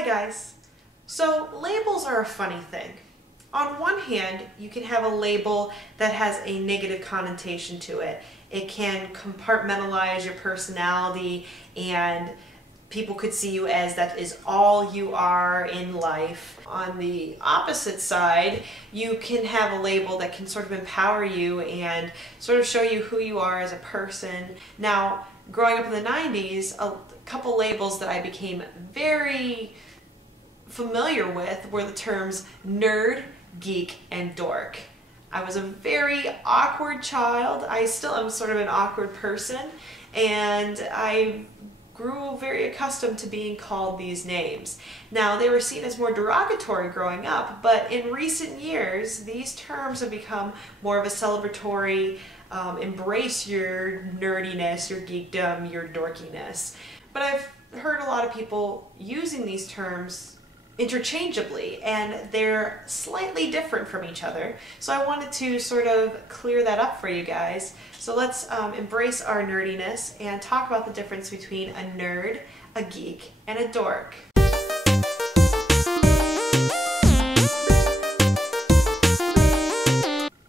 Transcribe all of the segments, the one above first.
Hi guys. So labels are a funny thing. On one hand, you can have a label that has a negative connotation to it. It can compartmentalize your personality and people could see you as that is all you are in life. On the opposite side, you can have a label that can sort of empower you and sort of show you who you are as a person. Now, growing up in the 90s, a couple labels that I became very familiar with were the terms nerd, geek, and dork. I was a very awkward child. I still am sort of an awkward person, and I grew very accustomed to being called these names. Now, they were seen as more derogatory growing up, but in recent years, these terms have become more of a celebratory, embrace your nerdiness, your geekdom, your dorkiness. But I've heard a lot of people using these terms interchangeably, and they're slightly different from each other. So I wanted to sort of clear that up for you guys. So let's embrace our nerdiness and talk about the difference between a nerd, a geek, and a dork.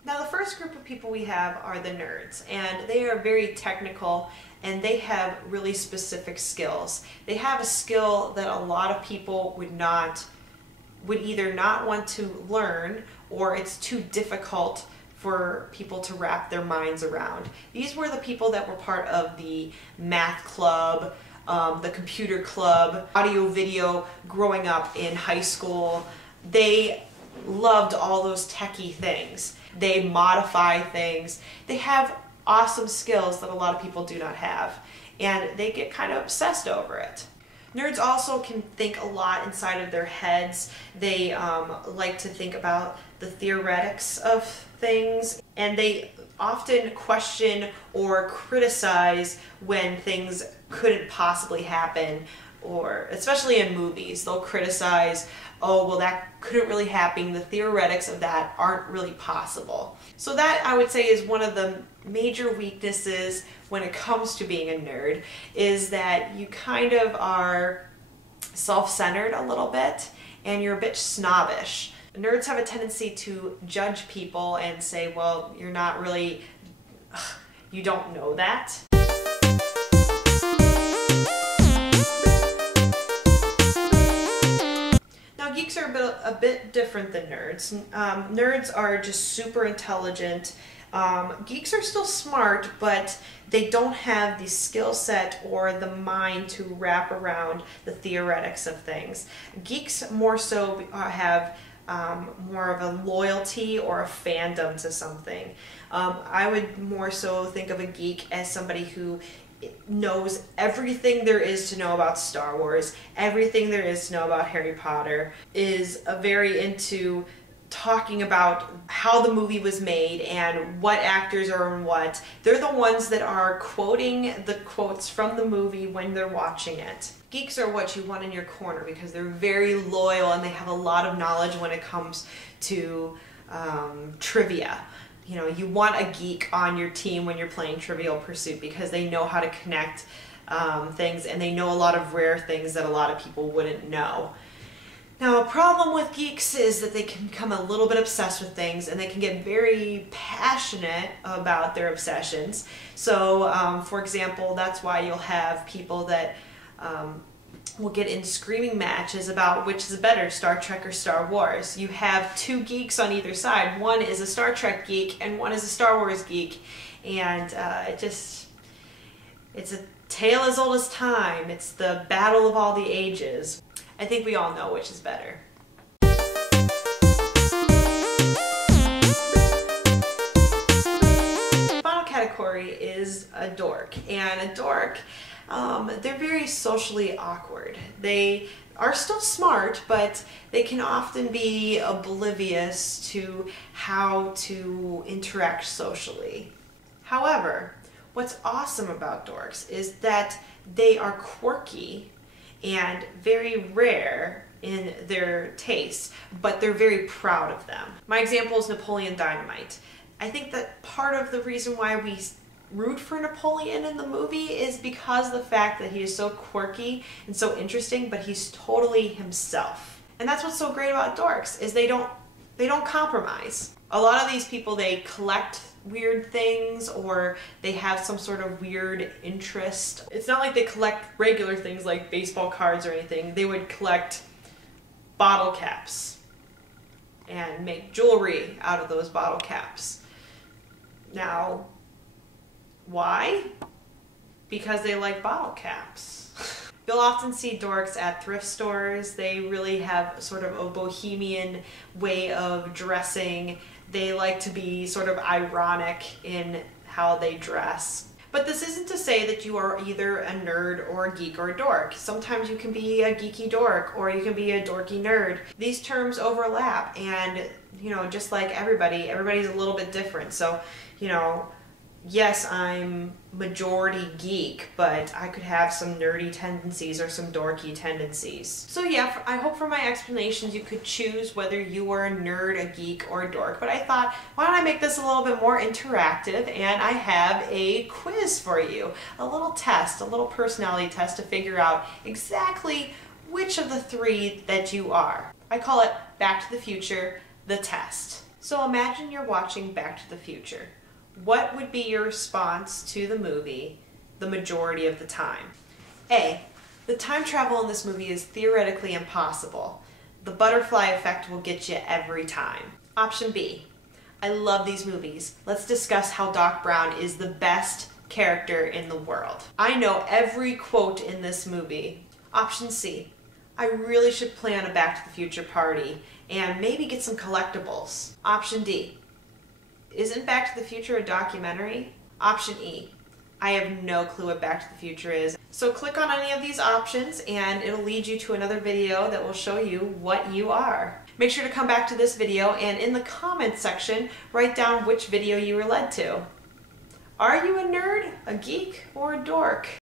Now, the first group of people we have are the nerds, and they are very technical and they have really specific skills. They have a skill that a lot of people would either not want to learn, or it's too difficult for people to wrap their minds around. These were the people that were part of the math club, the computer club, audio video growing up in high school. They loved all those techie things. They modify things. They have awesome skills that a lot of people do not have, and they get kind of obsessed over it. Nerds also can think a lot inside of their heads. They like to think about the theoretics of things, and they often question or criticize when things couldn't possibly happen, or especially in movies, they'll criticize, oh, well, that couldn't really happen. The theoretics of that aren't really possible. So that, I would say, is one of the major weaknesses when it comes to being a nerd, is that you kind of are self-centered a little bit and you're a bit snobbish. Nerds have a tendency to judge people and say, well, you're not really, you don't know that. Now, geeks are a bit different than nerds. Nerds are just super intelligent. Geeks are still smart, but they don't have the skill set or the mind to wrap around the theoretics of things. Geeks more so have more of a loyalty or a fandom to something. I would more so think of a geek as somebody who knows everything there is to know about Star Wars, everything there is to know about Harry Potter, is very into talking about how the movie was made and what actors are in what. They're the ones that are quoting the quotes from the movie when they're watching it. Geeks are what you want in your corner because they're very loyal and they have a lot of knowledge when it comes to trivia. You know, you want a geek on your team when you're playing Trivial Pursuit because they know how to connect things, and they know a lot of rare things that a lot of people wouldn't know. Now, a problem with geeks is that they can become a little bit obsessed with things, and they can get very passionate about their obsessions. So, for example, that's why you'll have people that will get in screaming matches about which is better, Star Trek or Star Wars. You have two geeks on either side. One is a Star Trek geek and one is a Star Wars geek. And it's a tale as old as time. It's the battle of all the ages. I think we all know which is better. Final category is a dork. And a dork, they're very socially awkward. They are still smart, but they can often be oblivious to how to interact socially. However, what's awesome about dorks is that they are quirky and very rare in their tastes, but they're very proud of them. My example is Napoleon Dynamite. I think that part of the reason why we root for Napoleon in the movie is because of the fact that he is so quirky and so interesting, but he's totally himself. And that's what's so great about dorks, is they don't compromise. A lot of these people, they collect weird things, or they have some sort of weird interest. It's not like they collect regular things like baseball cards or anything. They would collect bottle caps and make jewelry out of those bottle caps. Now, why? Because they like bottle caps. You'll often see dorks at thrift stores. They really have sort of a bohemian way of dressing. They like to be sort of ironic in how they dress. But this isn't to say that you are either a nerd or a geek or a dork. Sometimes you can be a geeky dork, or you can be a dorky nerd. These terms overlap, and just like everybody's a little bit different. So, yes, I'm majority geek, but I could have some nerdy tendencies or some dorky tendencies. So yeah, I hope from my explanations you could choose whether you are a nerd, a geek, or a dork. But I thought, why don't I make this a little bit more interactive, and I have a quiz for you. A little test, a little personality test to figure out exactly which of the three that you are. I call it Back to the Future, the test. So imagine you're watching Back to the Future. What would be your response to the movie the majority of the time? A, the time travel in this movie is theoretically impossible. The butterfly effect will get you every time. Option B, I love these movies. Let's discuss how Doc Brown is the best character in the world. I know every quote in this movie. Option C, I really should plan a Back to the Future party and maybe get some collectibles. Option D, isn't Back to the Future a documentary? Option E, I have no clue what Back to the Future is. So click on any of these options and it'll lead you to another video that will show you what you are. Make sure to come back to this video and in the comments section, write down which video you were led to. Are you a nerd, a geek, or a dork?